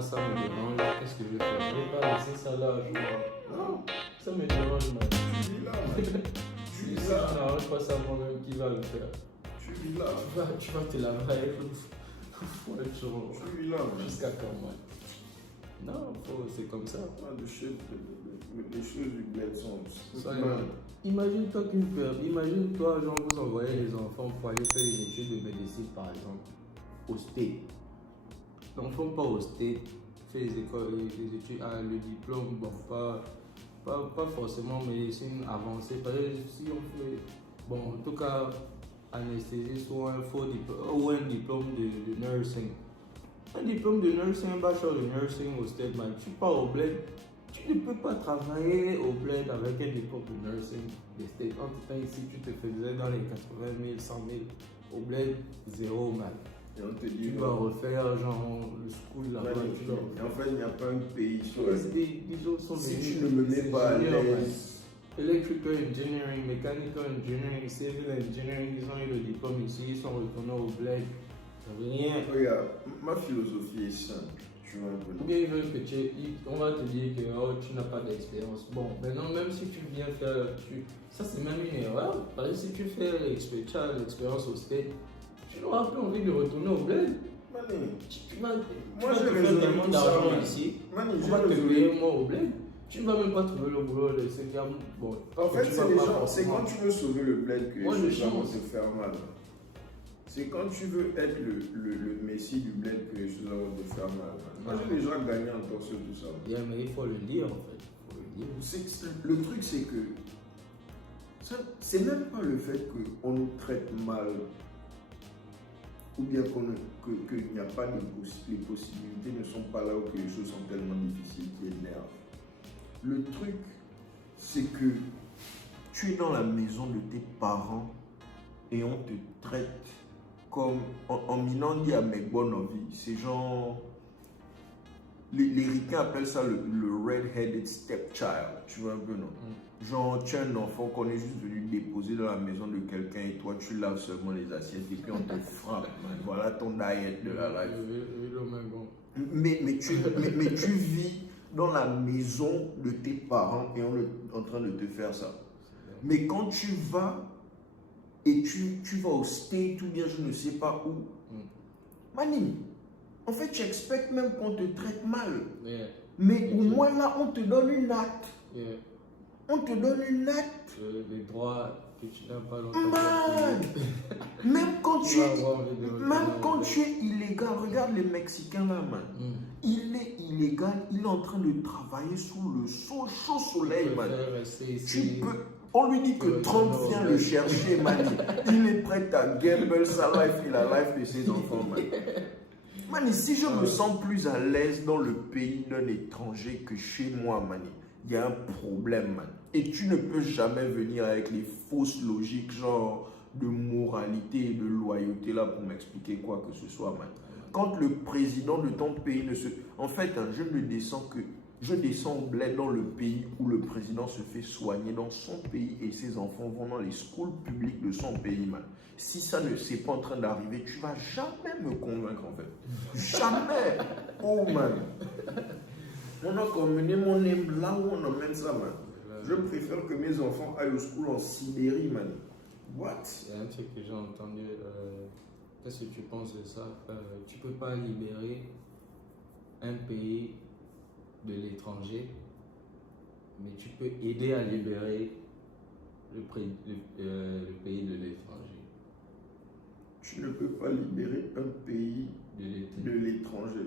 moi, ça me dérange. Qu'est-ce que je fais? Je vais pas laisser ça là. Non, ça me dérange, man. Tu vis là, man. Tu vis Si là. je n'arrange pas ça moi-même, qui va le faire? Tu vis là. Tu vas te laver avec le jour. Tu vis là, man. Jusqu'à quand, man? Non, c'est comme ça. Les choses du bled sont. Imagine-toi, genre, vous envoyez les enfants pour aller faire les études de médecine, par exemple, au State. L'enfant part au State, fait les écoles, les études, le diplôme, bon, pas forcément médecine avancée. Parce que si on fait, bon, en tout cas, anesthésiste ou un faux diplôme, ou un diplôme de nursing. Un diplôme de nursing, un bachelor de nursing au State, man, tu pars au bled. Tu ne peux pas travailler au bled avec un diplôme de nursing des States. En tout temps, ici, tu te faisais dans les 80 000, 100 000. Au bled, zéro, man. Et on te dit, Tu dois refaire genre le school là-bas. Et en fait, il n'y a pas un pays sur les autres sont si venus, tu ne me mets pas à ingénieurs, l'aise. Electrical engineering, mechanical engineering, civil engineering, ils ont eu le diplôme ici, ils sont retournés au bled. Rien. Regarde, ma philosophie est simple. Tu vois un peu. Ou bien ils veulent que on va te dire que oh, tu n'as pas d'expérience. Bon, maintenant même si tu viens faire, ça c'est même une erreur. Parce que si tu fais l'expérience au State, tu n'auras plus envie de retourner au bled. Tu vas te faire tellement d'argent ici. On va te payer moi au bled. Tu ne vas même pas trouver le boulot de ces gars. Bon, en fait, c'est quand tu veux sauver le bled que les choses vont te faire mal. C'est quand tu veux être le messie du bled que les choses vont te faire mal. Moi, j'ai déjà gagné en torse tout ça. Yeah, mais il faut le dire en fait. Le truc, c'est que c'est même pas le fait qu'on nous traite mal ou bien qu'il n'y a pas les possibilités ne sont pas là ou que les choses sont tellement difficiles qui énervent. Le truc, c'est que tu es dans la maison de tes parents et on te traite comme en Minandi à Megbonovi. C'est genre. Les ricains appellent ça le red-headed stepchild. Tu vois un peu, non? Genre, tu es un enfant qu'on est juste venu déposer dans la maison de quelqu'un et toi, tu laves seulement les assiettes et puis on te frappe. Voilà ton diet de la life. Mais tu vis dans la maison de tes parents et on est en train de te faire ça. Mais quand tu vas et tu vas au State ou bien je ne sais pas où, Mani, en fait, tu expectes même qu'on te traite mal. Yeah. Mais au moins là, on te donne une acte. Yeah. On te donne une acte. Les droits que tu n'as pas Même quand tu es illégal, regarde les Mexicains là, man. Il est illégal, il est en train de travailler sous le chaud soleil, man. On lui dit que Trump vient le chercher, man. Il est prêt à gamble sa life et la life de ses enfants, man. Man, si je me sens plus à l'aise dans le pays d'un étranger que chez moi, man, il y a un problème, man. Et tu ne peux jamais venir avec les fausses logiques, genre de moralité et de loyauté là pour m'expliquer quoi que ce soit, man. Quand le président de ton pays ne se... En fait, hein, je descends au bled dans le pays où le président se fait soigner dans son pays et ses enfants vont dans les schools publiques de son pays, man. Si ça ne s'est pas en train d'arriver, tu vas jamais me convaincre, en fait. Jamais. Oh, man. On a emmené mon aime là où on emmène ça, man. Je préfère que mes enfants aillent au school en Sibérie, man. What? Il y a un truc que j'ai entendu. Qu'est-ce que tu penses de ça? Tu peux pas libérer un pays de l'étranger, mais tu peux aider à libérer le pays de l'étranger. Tu ne peux pas libérer un pays de l'étranger.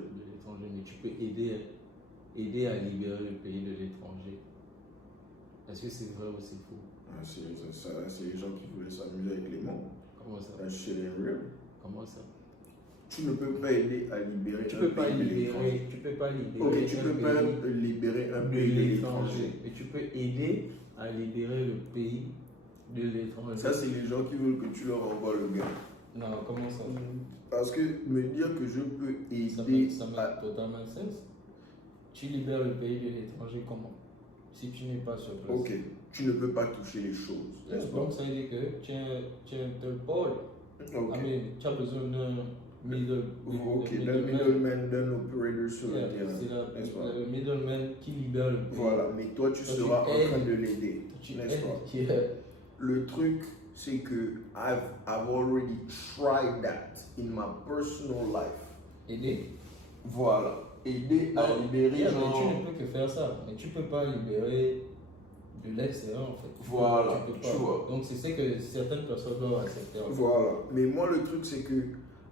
Mais tu peux aider à libérer le pays de l'étranger. Est-ce que c'est vrai ou c'est faux? C'est les gens qui voulaient s'amuser avec les mots. Comment ça? Comment ça? Tu ne peux pas aider à libérer Tu peux pas libérer. Tu peux pas libérer. Ok, tu peux pas libérer un pays de l'étranger. Mais tu peux aider à libérer le pays de l'étranger. Ça, c'est les gens qui veulent que tu leur envoies le gars. Non, comment ça? Parce que me dire que je peux aider. Ça met totalement sens. Tu libères le pays de l'étranger comment? Si tu n'es pas sur place. Ok, tu ne peux pas toucher les choses. Donc ça veut dire que tu es un tel pôle. Okay. Tu as besoin d'un middleman d'un operator sur le terrain. C'est le middleman qui libère le pays. Voilà, mais toi tu seras en train de l'aider. N'est-ce pas? Le truc, c'est que I've already tried that in my personal life. Aider? Voilà. Aider à libérer mais tu ne peux que faire ça. Mais tu ne peux pas libérer de l'extérieur en fait. Voilà, tu vois. Donc c'est ce que certaines personnes doivent accepter. En fait. Voilà. Mais moi le truc c'est que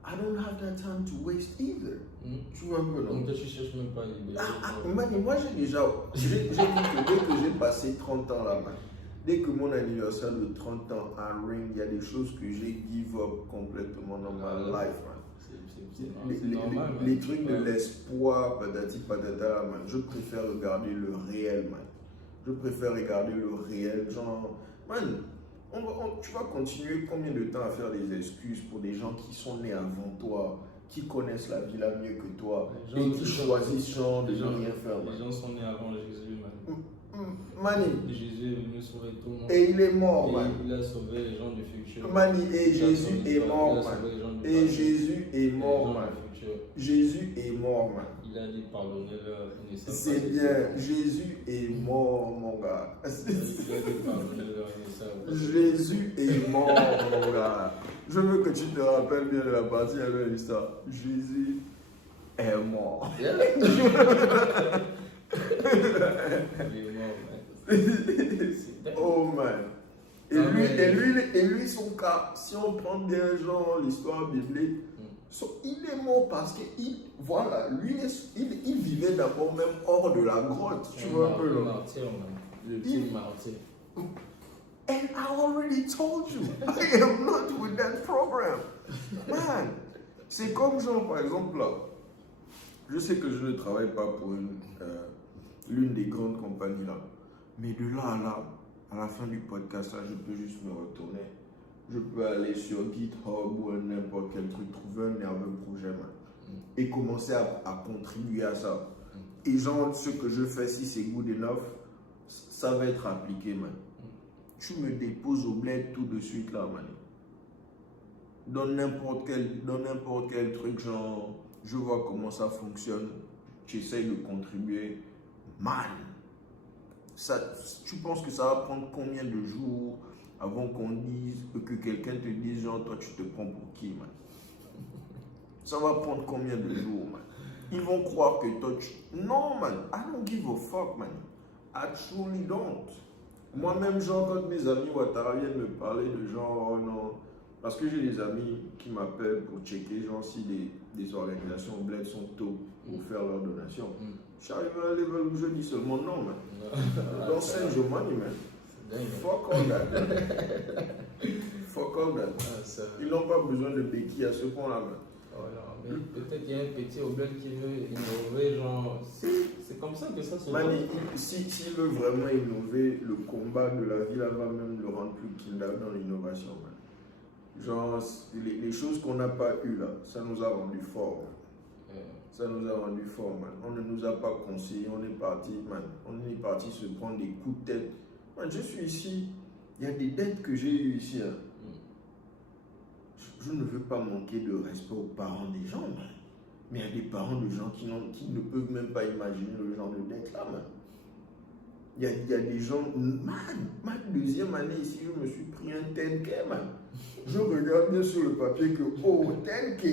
I don't have that time to waste either. Tu vois un peu, non? Donc toi tu cherches même pas à libérer. Moi j'ai dit que dès que j'ai passé 30 ans là, dès que mon anniversaire de 30 ans a ring, il y a des choses que j'ai give up complètement dans ma life, man. Les trucs de l'espoir, patati patata, man. Je préfère regarder le réel, man. Je préfère regarder le réel, genre, man, tu vas continuer combien de temps à faire des excuses pour des gens qui sont nés avant toi, qui connaissent la vie là mieux que toi, et qui choisissent genre de rien faire, man. Les gens sont nés avant Jésus, man. Mani. Jésus est venu sauver tout le monde. Et il est mort, man. Il a sauvé les gens du futur. Mani, et Jésus est mort, man. Et Jésus est mort, man. Jésus est mort, man. Il a dit pardonnez-leur. C'est bien. Jésus est mort, mon gars. Jésus est mort, mon gars. Je veux que tu te rappelles bien de la partie avec l'histoire. Jésus est mort. Il est mort, man. Oh, man. Et lui, son cas, si on prend bien genre l'histoire biblique, il est mort parce que voilà, lui, il vivait d'abord même hors de la grotte. Tu vois un peu le martyr, le petit martyr. And I already told you, I am not with that program. Man, c'est comme genre, par exemple, là, je sais que je ne travaille pas pour l'une des grandes compagnies là, mais de là à là, à la fin du podcast, là, je peux juste me retourner. Je peux aller sur GitHub ou n'importe quel truc, trouver un nerveux projet, man, et commencer à contribuer à ça. Et genre, ce que je fais, si c'est good enough, ça va être appliqué, man. Tu me déposes au bled tout de suite, là, man. Dans n'importe quel truc, genre, je vois comment ça fonctionne, j'essaye de contribuer, man. Tu penses que ça va prendre combien de jours avant qu'on dise, que quelqu'un te dise, genre, toi, tu te prends pour qui, man? Ça va prendre combien de jours, man? Ils vont croire que toi, non, man, I don't give a fuck, man. I truly don't. Moi-même, genre, quand mes amis Ouattara viennent me parler de genre, oh non, parce que j'ai des amis qui m'appellent pour checker, genre, si des organisations bled sont tôt pour faire leurs donations. Je suis arrivé à un level où je dis seulement non, man. Don't send your money, man. Fuck all that. Fuck all that. Ils n'ont pas besoin de béquilles à ce point-là, man. Oh non, mais peut-être qu'il y a un petit au bled qui veut innover, genre. C'est comme ça que ça se passe. S'il veut vraiment innover, le combat de la vie là va même le rendre plus kingdom dans l'innovation, man. Genre, les choses qu'on n'a pas eues là, ça nous a rendu forts, man. Ça nous a rendu forts, man. On ne nous a pas conseillé, on est parti, man. On est parti se prendre des coups de tête. Man, je suis ici, il y a des dettes que j'ai eues ici, hein. Je ne veux pas manquer de respect aux parents des gens, man. Mais il y a des parents de gens qui ne peuvent même pas imaginer le genre de dette là, man. Il y a des gens, man, ma deuxième année ici, je me suis pris un 10K, man. Je regarde bien sur le papier que, oh, 10K,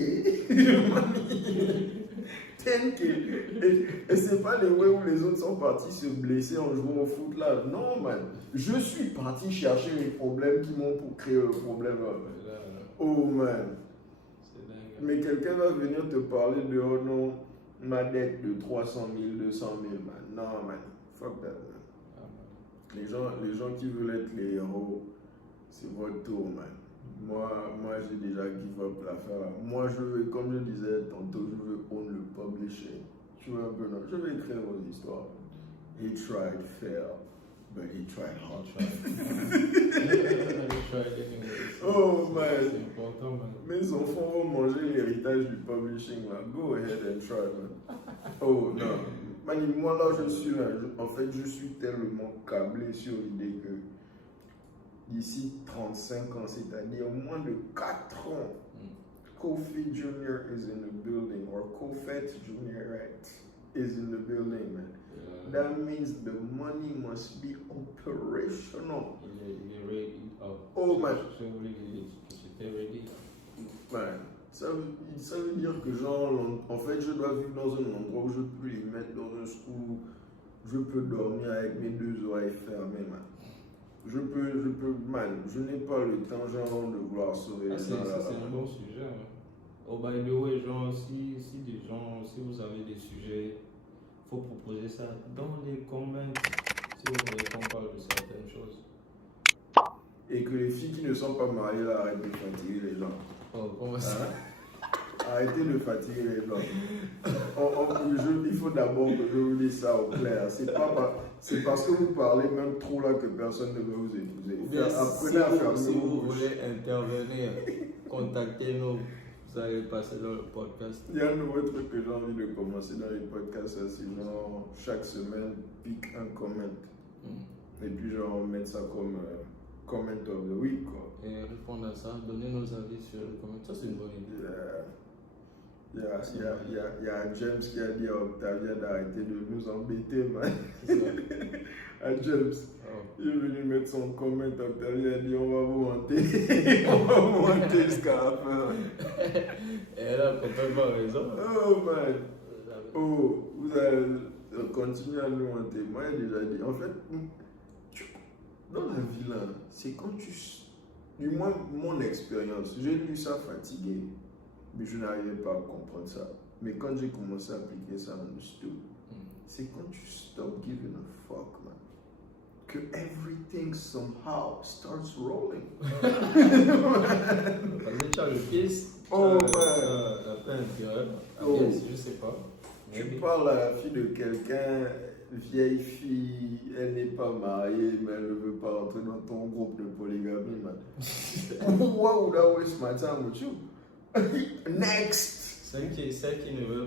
10K. Et c'est pas les way où les autres sont partis se blesser en jouant au foot là. Non, man. Je suis parti chercher les problèmes qui m'ont pour créer le problème. Oh, man. Mais quelqu'un va venir te parler de, oh non, ma dette de 300 000, 200 000, man. Non, man. Fuck that, man. Les gens qui veulent être les héros, c'est votre tour, man. Moi j'ai déjà give up l'affaire. Moi, je veux, comme je disais tantôt, je veux own le publishing. Tu vois un peu, non? Je vais écrire vos histoires. He tried, fail, but he tried hard. Oh, man. C'est important, man. Mes enfants vont manger l'héritage du publishing, là. Go ahead and try, man. Oh, non. Man, moi, là, je suis là. En fait, je suis tellement câblé sur l'idée que d'ici 35 ans, c'est-à-dire moins de 4 ans, Kofi Jr. is in the building, or Kofet Jr., right, is in the building, man. Yeah. That means the money must be operational. Il est ready. Oh, man. J'étais ready. Man. Ça veut dire que, genre, en fait, je dois vivre dans un endroit où je peux les mettre dans un school, je peux dormir avec mes 2 oreilles fermées, man. Je peux, man, je n'ai pas le temps, genre, de vouloir sauver les gens. Ça, c'est un bon sujet. Hein. Oh, by the way, genre, si vous avez des sujets, il faut proposer ça dans les comments. Si vous voulez qu'on parle de certaines choses. Et que les filles qui ne sont pas mariées, là, arrêtent de fatiguer les gens. Oh, comment ça? Arrêtez de fatiguer les gens. Il faut d'abord que je vous dise ça au clair. C'est parce que vous parlez même trop là que personne ne veut vous épouser. Apprenez à faire si vous voulez intervenir, contactez-nous. Vous allez passer dans le podcast. Il y a un nouveau truc que j'ai envie de commencer dans les podcasts. Sinon, chaque semaine, pique un comment. Et puis, genre, mettre ça comme comment of the week, quoi. Et répondre à ça, donner nos avis sur le comment. Ça, c'est une bonne idée. Il y a James qui a dit à Octavia d'arrêter de nous embêter, man. À James, il est venu mettre son comment. Octavia a dit on va vous hanter. On va vous hanter jusqu'à la fin. Elle a complètement raison. Oh, man. Oh, vous allez continuer à nous hanter. Moi, j'ai déjà dit. En fait, dans la vie, là, c'est quand tu. Du moins, mon expérience, j'ai lu ça fatigué. Mais je n'arrivais pas à comprendre ça. Mais quand j'ai commencé à appliquer ça dans le studio, c'est quand tu stop giving a fuck, man, que everything somehow starts rolling. Parce que tu as le fils, la peine, je sais pas. Tu parles à la fille de quelqu'un, vieille fille, elle n'est pas mariée, mais elle ne veut pas rentrer dans ton groupe de polygamie, man. Why would I waste my time with you? Next! Celle qui ne veut